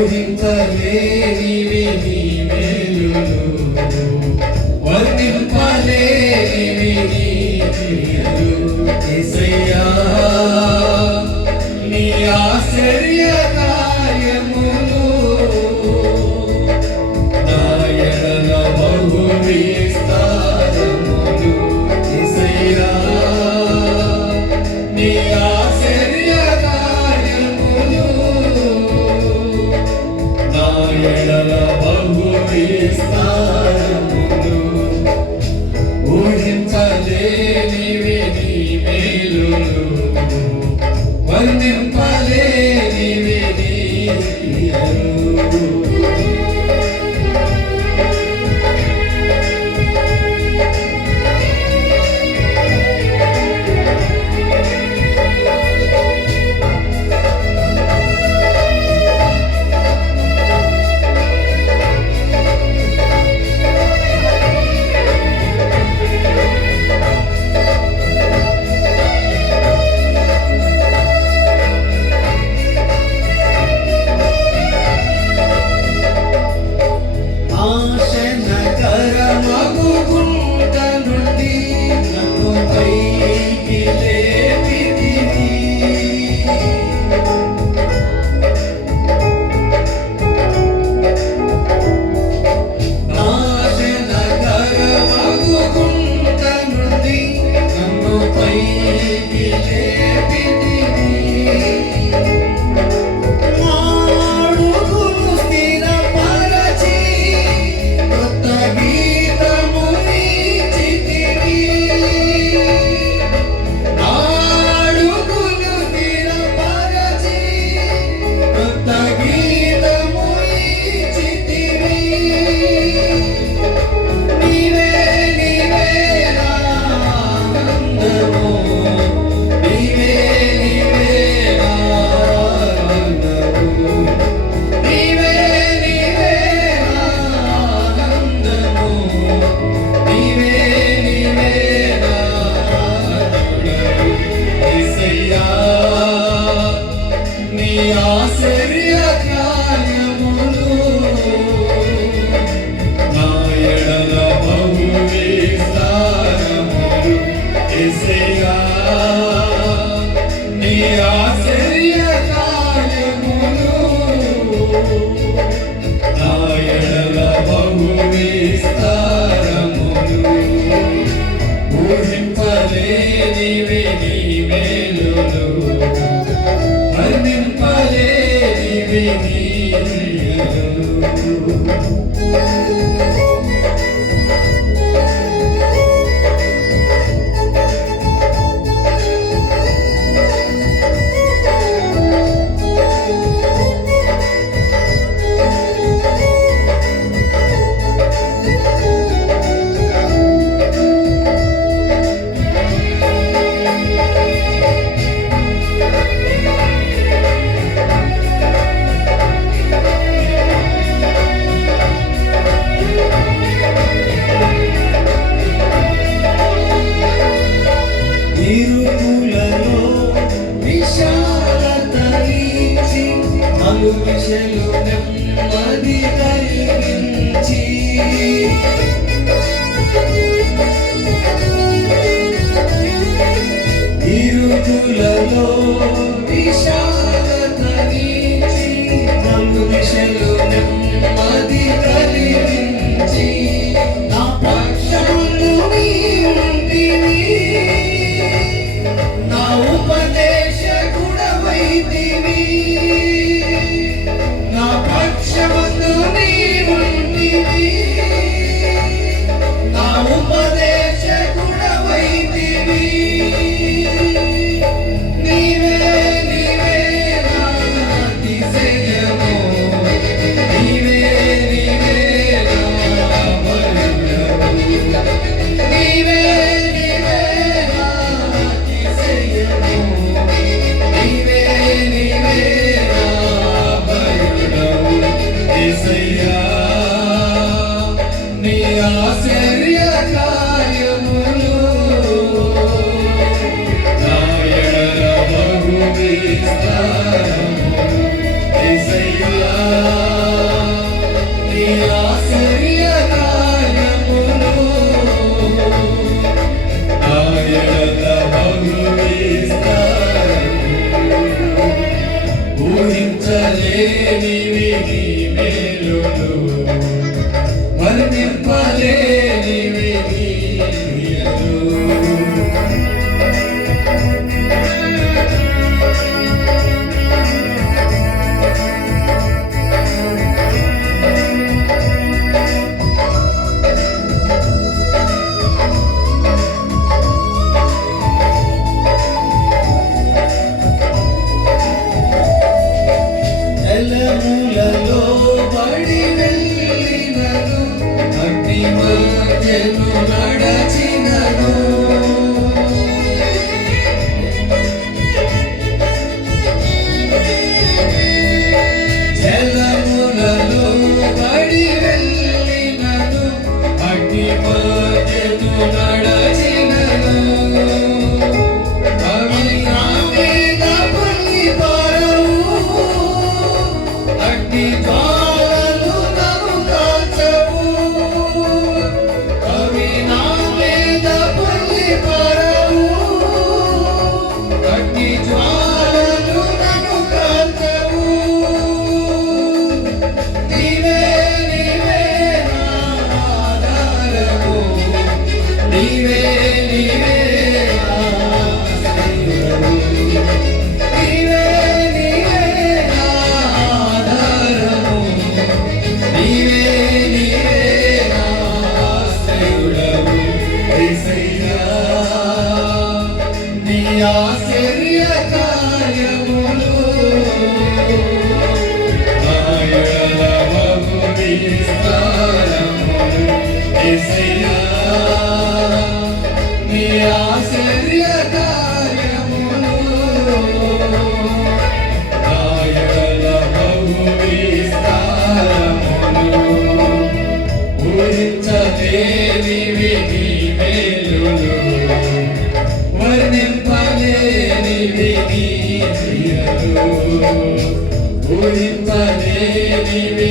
పూజించలేనివి నీ మేలులు వర్ణింపలేనివి నీ క్రియలు Yeah. క్రియలు. ఊహించలేనివి